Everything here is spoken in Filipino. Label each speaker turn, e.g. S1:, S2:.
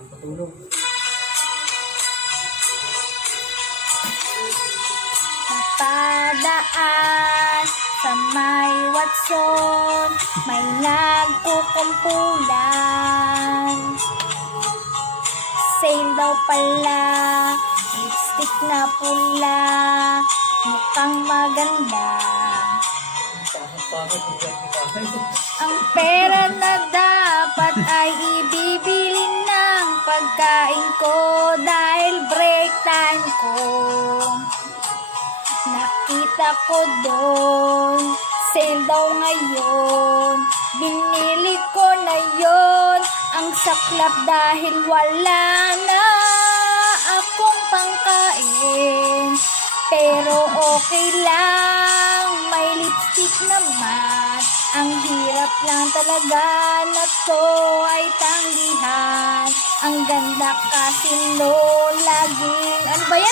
S1: Ang patulog.
S2: Napadaan sa may Watson, may nagkukumpulan. Sale daw pala, lipstick na pula, mukhang maganda. Ang pera na dapat pagkain ko dahil break time ko. Nakita ko doon, sale daw ngayon. Binili ko na yon ang saklap dahil wala na akong pangkain. Pero okay lang, may lipstick naman. Ang hirap lang talaga na to ay tanggihan. Ang ganda kasi no, laging, ano ba yan?